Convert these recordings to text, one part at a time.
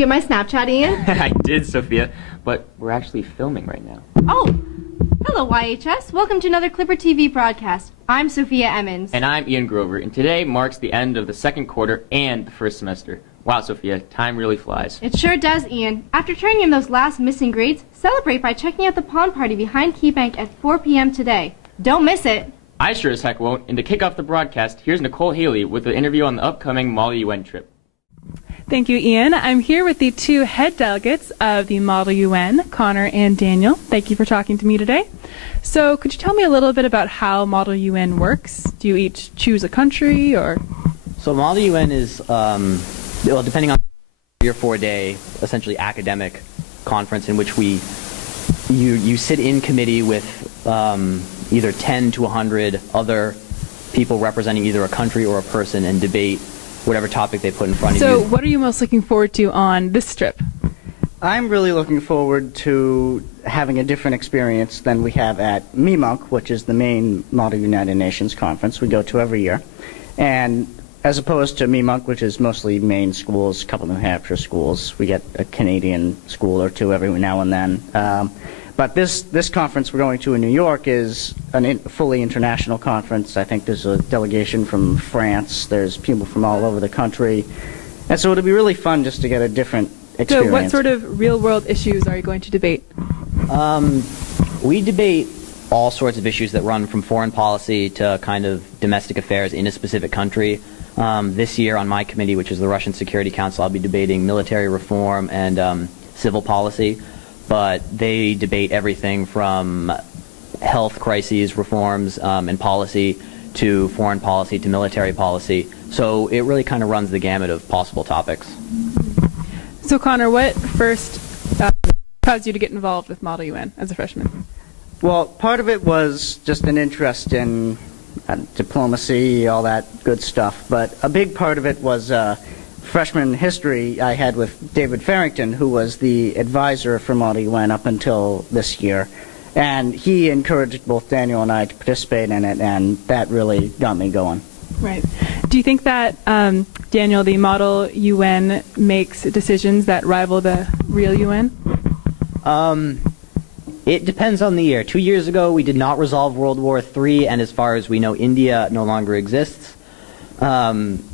get my Snapchat, Ian? I did, Sophia, but we're actually filming right now. Oh, hello, YHS. Welcome to another Clipper TV broadcast. I'm Sophia Emmons. And I'm Ian Grover, and today marks the end of the second quarter and the first semester. Wow, Sophia, time really flies. It sure does, Ian. After turning in those last missing grades, celebrate by checking out the pond party behind KeyBank at 4 p.m. today. Don't miss it. I sure as heck won't, and to kick off the broadcast, here's Nicole Healy with an interview on the upcoming Model UN trip. Thank you, Ian. I'm here with the two head delegates of the Model UN, Connor and Daniel. Thank you for talking to me today. So could you tell me a little bit about how Model UN works? Do you each choose a country, or? So Model UN is, well, depending on 3 or 4 day, essentially academic conference in which you sit in committee with either 10 to 100 other people representing either a country or a person and debate whatever topic they put in front of you. So what are you most looking forward to on this trip? I'm really looking forward to having a different experience than we have at MEMUNC, which is the main Model United Nations conference we go to every year. And as opposed to MEMUNC, which is mostly Maine schools, a couple of New Hampshire schools, we get a Canadian school or two every now and then. But this conference we're going to in New York is a fully international conference. I think there's a delegation from France. There's people from all over the country. And so it'll be really fun just to get a different experience. So what sort of real-world issues are you going to debate? We debate all sorts of issues that run from foreign policy to kind of domestic affairs in a specific country. This year on my committee, which is the Russian Security Council, I'll be debating military reform and civil policy. But they debate everything from health crises, reforms, and policy to foreign policy to military policy. So it really kind of runs the gamut of possible topics. So Connor, what first caused you to get involved with Model UN as a freshman? Well, part of it was just an interest in diplomacy, all that good stuff. But a big part of it was freshman history I had with David Farrington, who was the advisor for Model UN up until this year. And he encouraged both Daniel and I to participate in it, and that really got me going. Right. Do you think that, Daniel, the Model UN makes decisions that rival the real UN? It depends on the year. 2 years ago, we did not resolve World War III, and as far as we know, India no longer exists.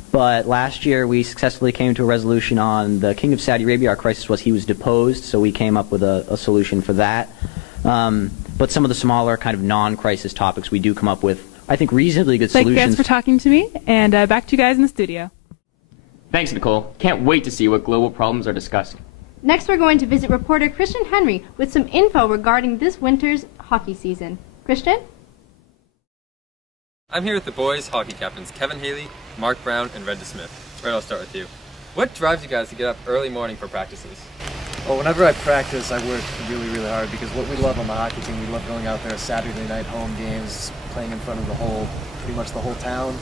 But last year, we successfully came to a resolution on the King of Saudi Arabia. Our crisis was he was deposed, so we came up with a solution for that. But some of the smaller kind of non-crisis topics, we do come up with, I think, reasonably good solutions. Thanks for talking to me, and back to you guys in the studio. Thanks, Nicole. Can't wait to see what global problems are discussed. Next, we're going to visit reporter Christian Henry with some info regarding this winter's hockey season. Christian? I'm here with the boys hockey captains Kevin Healy, Mark Brown, and Red DeSmith. Fred, I'll start with you. What drives you guys to get up early morning for practices? Well, whenever I practice, I work really, really hard because what we love on the hockey team, we love going out there Saturday night home games, playing in front of pretty much the whole town.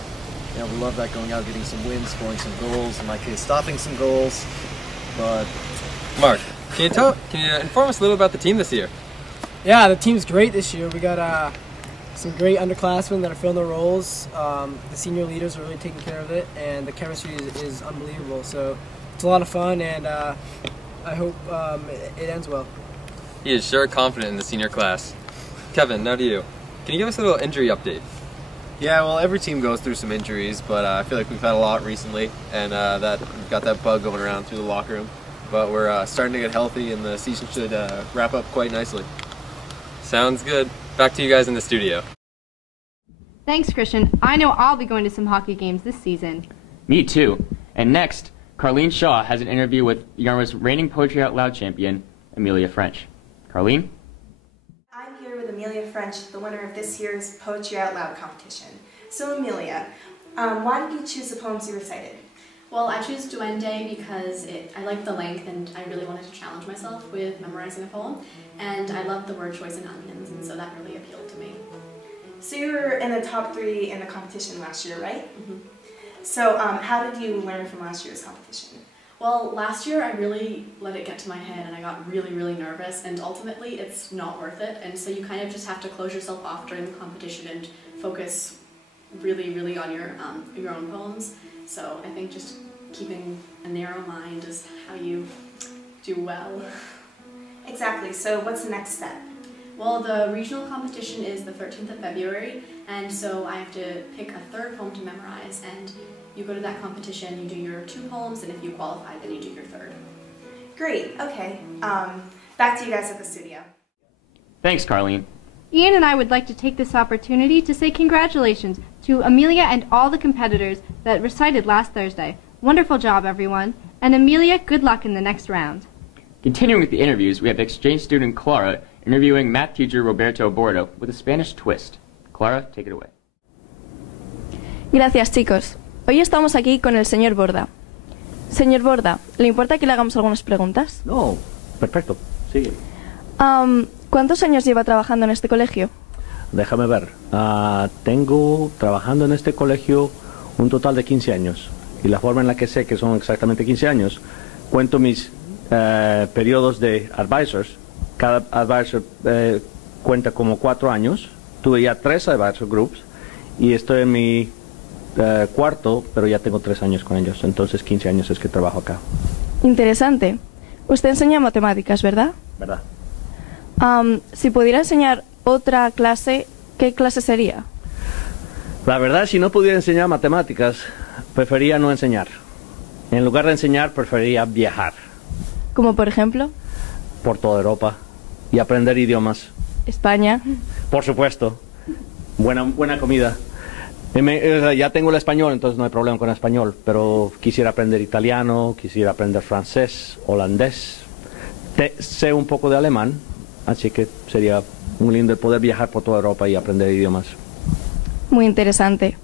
You know, we love that, going out, getting some wins, scoring some goals, in my case, stopping some goals. But Mark, can you inform us a little about the team this year? Yeah, the team's great this year. We got some great underclassmen that are filling their roles. The senior leaders are really taking care of it, and the chemistry is unbelievable. So it's a lot of fun, and I hope it ends well. He is sure confident in the senior class. Kevin, now to you. Can you give us a little injury update? Yeah, well, every team goes through some injuries, but I feel like we've had a lot recently, and that we've got that bug going around through the locker room. But we're starting to get healthy, and the season should wrap up quite nicely. Sounds good. Back to you guys in the studio. Thanks, Christian. I know I'll be going to some hockey games this season. Me too. And next, Carlene Shaw has an interview with Yarmouth's reigning Poetry Out Loud champion, Amelia French. Carlene? I'm here with Amelia French, the winner of this year's Poetry Out Loud competition. So Amelia, why did you choose the poems you recited? Well, I chose Duende because I liked the length and I really wanted to challenge myself with memorizing a poem. And I loved the word choice in onions, and so that really appealed to me. So you were in the top 3 in the competition last year, right? Mm-hmm. So how did you learn from last year's competition? Well, last year I really let it get to my head and I got really, really nervous, and ultimately it's not worth it. And so you kind of just have to close yourself off during the competition and focus really, really on your own poems. So I think just keeping a narrow mind is how you do well. Exactly, so what's the next step? Well, the regional competition is the 13th of February, and so I have to pick a third poem to memorize, and you go to that competition, you do your 2 poems, and if you qualify, then you do your third. Great, okay. Back to you guys at the studio. Thanks, Carlene. Ian and I would like to take this opportunity to say congratulations to Amelia and all the competitors that recited last Thursday. Wonderful job, everyone. And Amelia, good luck in the next round. Continuing with the interviews, we have exchange student Clara interviewing math teacher Roberto Bordo with a Spanish twist. Clara, take it away. Gracias, chicos. Hoy estamos aquí con el señor Borda. Señor Borda, ¿le importa que le hagamos algunas preguntas? No, perfecto. Sigue. ¿Cuántos años lleva trabajando en este colegio? Déjame ver. Tengo trabajando en este colegio un total de 15 años. Y la forma en la que sé que son exactamente 15 años, cuento mis periodos de advisors. Cada advisor cuenta como 4 años. Tuve ya 3 advisor groups y estoy en mi cuarto, pero ya tengo 3 años con ellos. Entonces 15 años es que trabajo acá. Interesante. Usted enseña matemáticas, ¿verdad? ¿Verdad? Si pudiera enseñar otra clase, ¿qué clase sería? La verdad, si no pudiera enseñar matemáticas, preferiría no enseñar. En lugar de enseñar, preferiría viajar. ¿Como por ejemplo? Por toda Europa y aprender idiomas. España. Por supuesto. Buena comida. Ya tengo el español, entonces no hay problema con el español, pero quisiera aprender italiano, quisiera aprender francés, holandés. Sé un poco de alemán, así que sería muy lindo poder viajar por toda Europa y aprender idiomas. Muy interesante.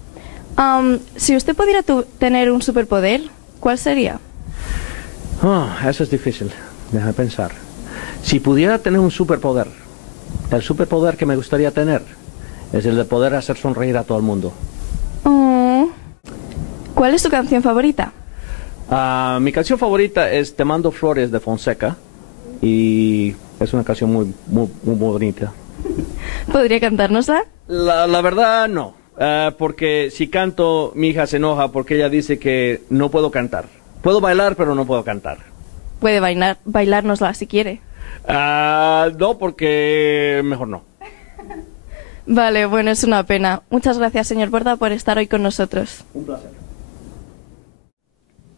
Si usted pudiera tener un superpoder, ¿cuál sería? Eso es difícil. Déjame pensar. Si pudiera tener un superpoder, el superpoder que me gustaría tener es el de poder hacer sonreír a todo el mundo. ¿Cuál es su canción favorita? Mi canción favorita es Te mando flores de Fonseca y es una canción muy bonita. ¿Podría cantárnosla? La verdad no, porque si canto mi hija se enoja porque ella dice que no puedo cantar. Puedo bailar pero no puedo cantar. Puede bailárnosla si quiere. No, porque mejor no. Vale, bueno, es una pena. Muchas gracias, señor Borda, por estar hoy con nosotros. Un placer.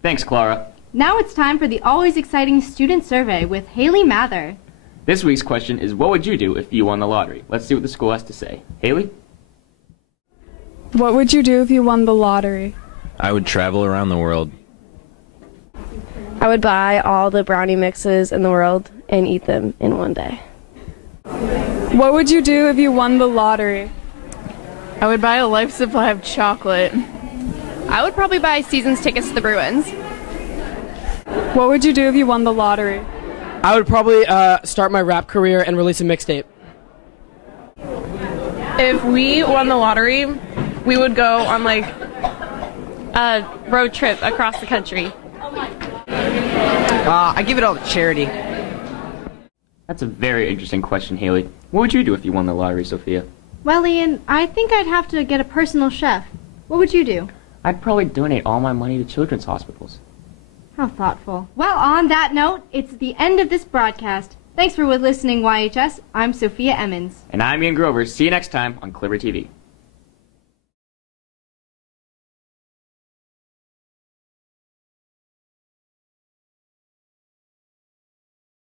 Thanks, Clara. Now it's time for the always exciting student survey with Healy Mather. This week's question is, what would you do if you won the lottery? Let's see what the school has to say. Haley? What would you do if you won the lottery? I would travel around the world. I would buy all the brownie mixes in the world and eat them in one day. What would you do if you won the lottery? I would buy a life supply of chocolate. I would probably buy season's tickets to the Bruins. What would you do if you won the lottery? I would probably start my rap career and release a mixtape. If we won the lottery, we would go on like a road trip across the country. I give it all to charity. That's a very interesting question, Haley. What would you do if you won the lottery, Sophia? Well, Ian, I think I'd have to get a personal chef. What would you do? I'd probably donate all my money to children's hospitals. How thoughtful. Well, on that note, it's the end of this broadcast. Thanks for listening, YHS. I'm Sophia Emmons. And I'm Ian Grover. See you next time on Clever TV.